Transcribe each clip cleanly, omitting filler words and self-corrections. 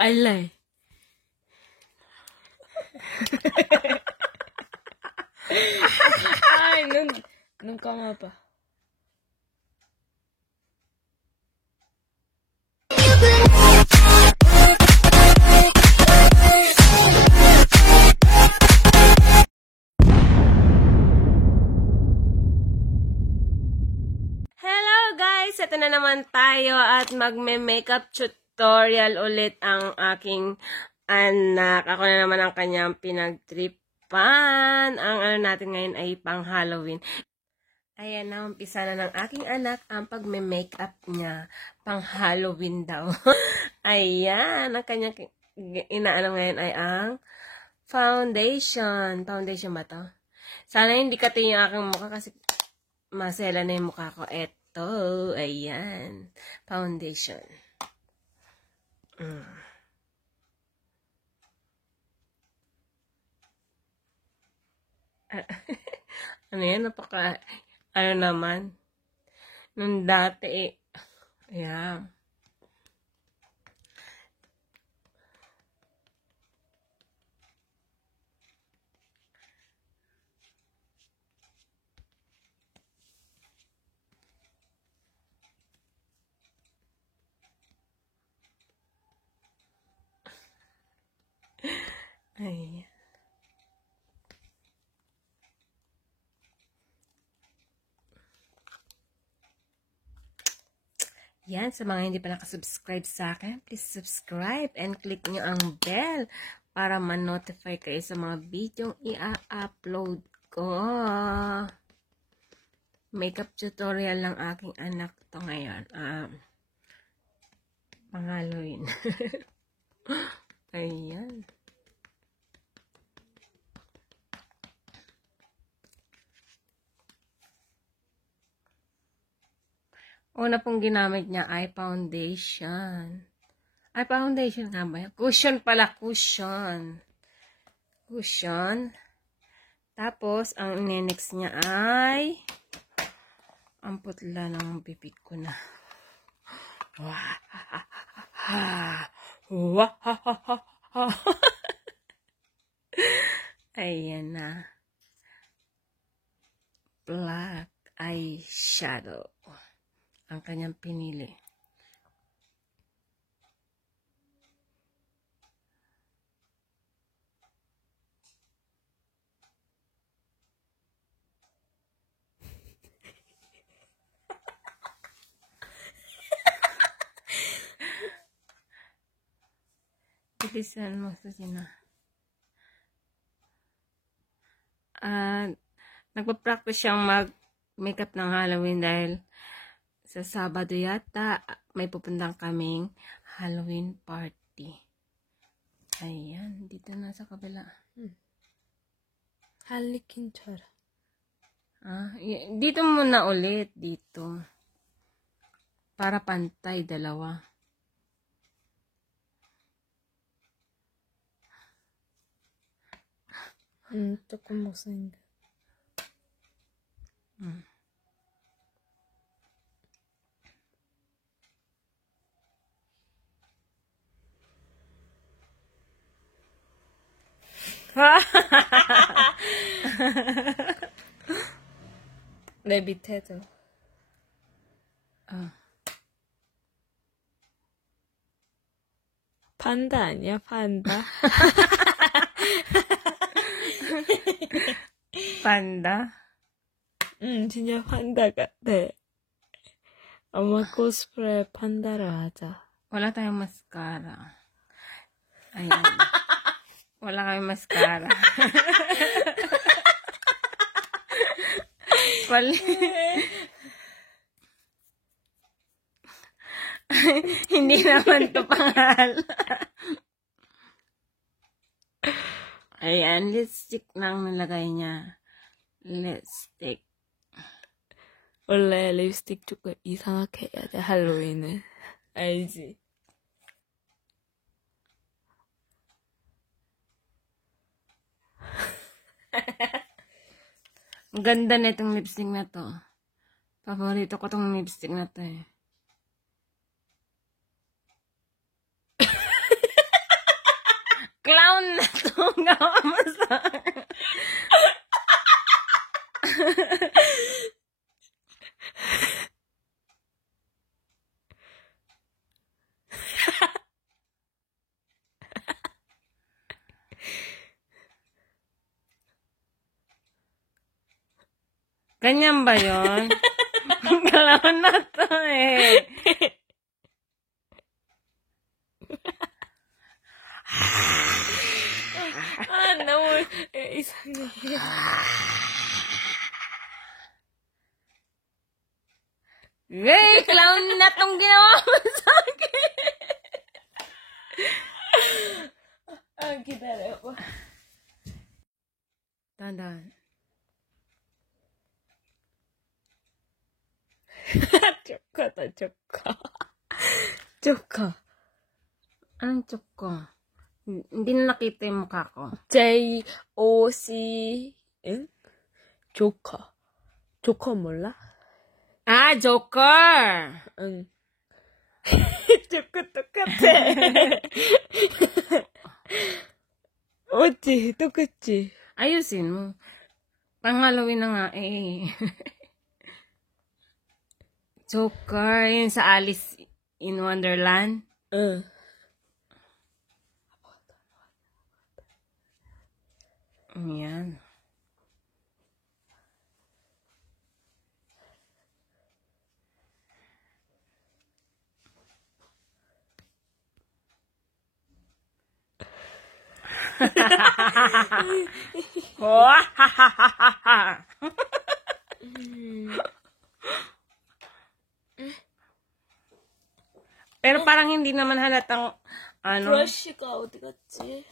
Alay. Ay, nung ka nga pa. Hello guys! Ito na naman tayo at magme-makeup tutorial ulit ang aking anak. Ako na naman ang kanyang pinagtripan. Ang ano natin ngayon ay pang Halloween. Ayan na, umpisa na ng aking anak ang pagme-makeup niya. Pang Halloween daw. Ayan, ang kanyang inaano ngayon ay ang foundation. Foundation ba to? Sana hindi kati yung aking mukha kasi masela na yung mukha ko. Eto, ayan. Foundation. Ano yan? Ano naman? Nung dati eh. Ayan. Ayan. Yan, sa mga hindi pa nakasubscribe sa akin, please subscribe and click nyo ang bell para ma-notify kayo sa mga video i-upload ko. Makeup tutorial ng aking anak to ngayon. Pang Halloween. Ayan. Una pong ginamit niya ay foundation. Ay, foundation nga ba? Cushion pala, cushion. Cushion. Tapos, ang next niya ay ang putla ng bibig ko na. Ayan na. Black eyeshadow. Ang kanyang pinili. Bilisan mo sa sina. Nagpa-practice siyang mag-makeup ng Halloween dahil sa Sabado yata, may pupuntang kaming Halloween party. Ayan, dito na sa kabila. Harlequin chara. Dito muna ulit, dito. Para pantay, dalawa. 조금 못생겨. 내 밑에도. 판다 아니야, 판다? Panda? 진짜 판다 같아. 엄마 코스프레 판다를 하자. Wala tayong mascara. Ayan. Wala kami mascara. Hindi naman to pangal. Ayan, lipstick lang nilagay niya. Lipstick. 원래 립스틱 조금 이상하게 해야 돼, 할로윈은. 알지? Ang ganda na itong lipstick na to. Paborito ko itong lipstick na to eh. Ganyan ba yun? Kailangan na to eh. 너무 이상해. Hey, clown na tong ginawa mo sa akin. 기다려봐. Dandan. 조카다, 조카. Choka. Anong choka? Hindi na nakita yung mukha ko. J-O-C-N? 조카. 조카 몰라? Ah, Joker! 응. 조카 똑같아. 어찌? 똑같지? Ayusin mo. Pang-Halloween na nga eh. Joker, yun sa Alice in Wonderland. 응. Yan. Pero parang hindi naman halatang ano. 브러쉬가 어디 갔지?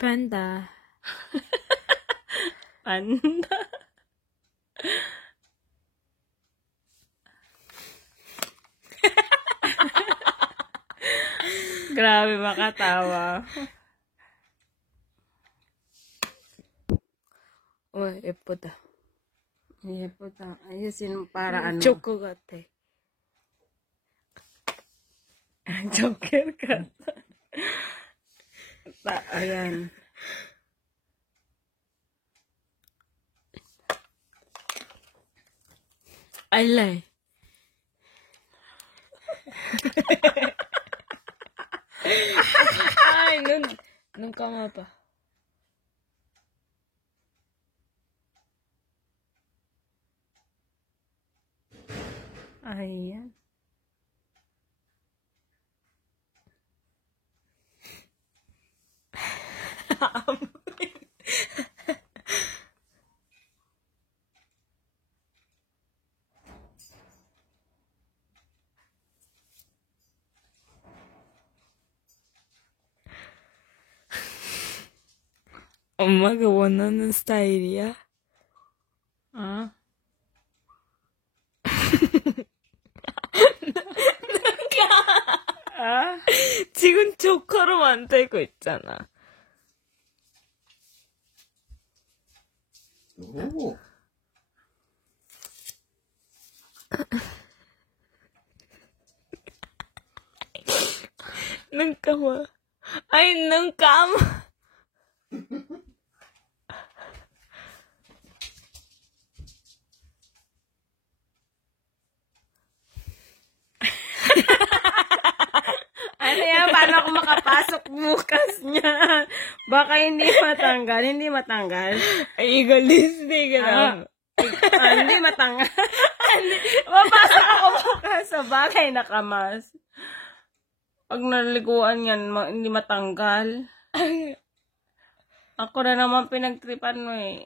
팬다. Panda. Grabe makatawa. 예쁘다. Yeputa. Ayusin mo para ano. 조커 같아. Joker ka. Ayan. 알라이. 아이, 눈 감아봐. Ayan. 엄마가 원하는 스타일이야? Ah? 아, 지금 조커로 만들고 있잖아. 오. 눈 감아. 아이, 눈 감아. Ano yan? Paano ako makapasok bukas niya? Baka hindi matanggal. Hindi matanggal. Ay, 이거 립스틱을 Ah, hindi matanggal. Mapasok ako bukas sa bagay nakamas. Pag naliguan yan, hindi matanggal. Ako na naman pinagtripan mo eh.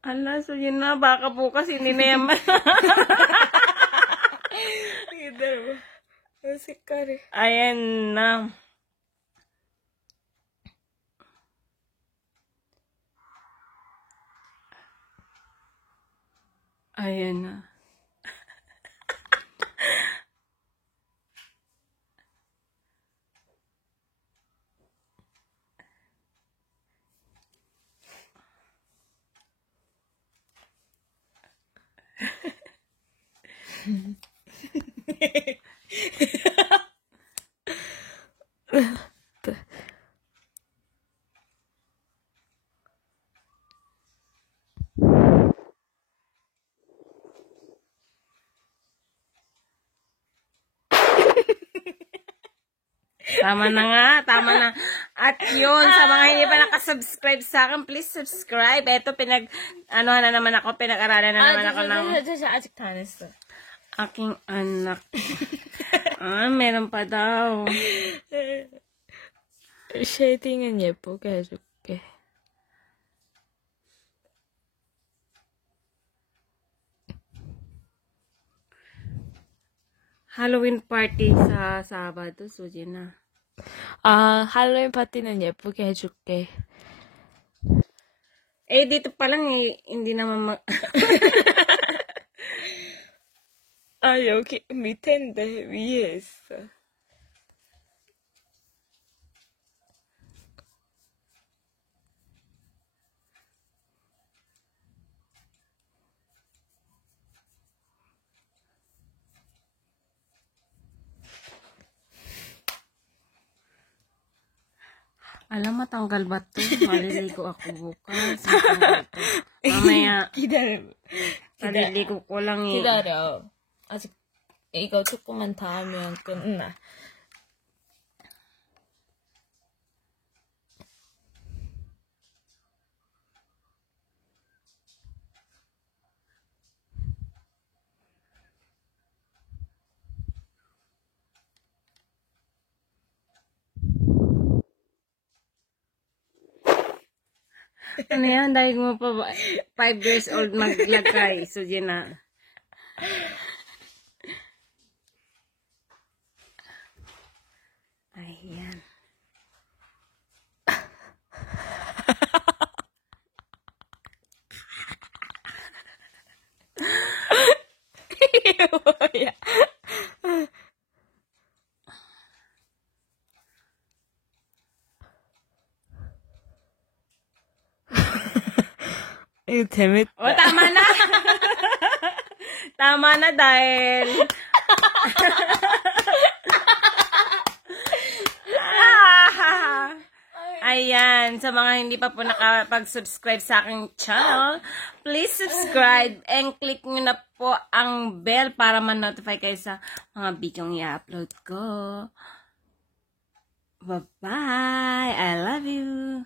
Ala, so yun na. Baka bukas hindi na yan 기다려봐. 색깔이. Ayan na. Ayan na. Tama na nga, tama na. At yun, sa mga hindi pa nakasubscribe sa akin, please subscribe. Eto, ano na naman ako, pinag-aralan na naman ako ng 아직 다 안 했어. aking anak. Meron pa daw. 쉐딩은 예쁘게 해줄게. Halloween party sa Sabado, Sujina. 아, 할로윈 파티는 예쁘게 해줄게. Dito pa lang hindi naman 아, 여기 밑에인데 위에 있어. Alam, matanggal ba ito? Maliligo ako bukas. Matanggal to. Mamaya, maliligo ko lang eh. 기다려. 아직 이거 조금만 더 하면 끝나. Ano yan? Dahil mo pa 5 years old maglagay. Sujina. Ayan. 이게 뭐야? 이거 재밌다. Tama na! Tama na dahil... Ayan, sa mga hindi pa po nakapag-subscribe sa aking channel, please subscribe and click nyo na po ang bell para ma-notify kayo sa mga videong i-upload ko. Bye-bye! I love you!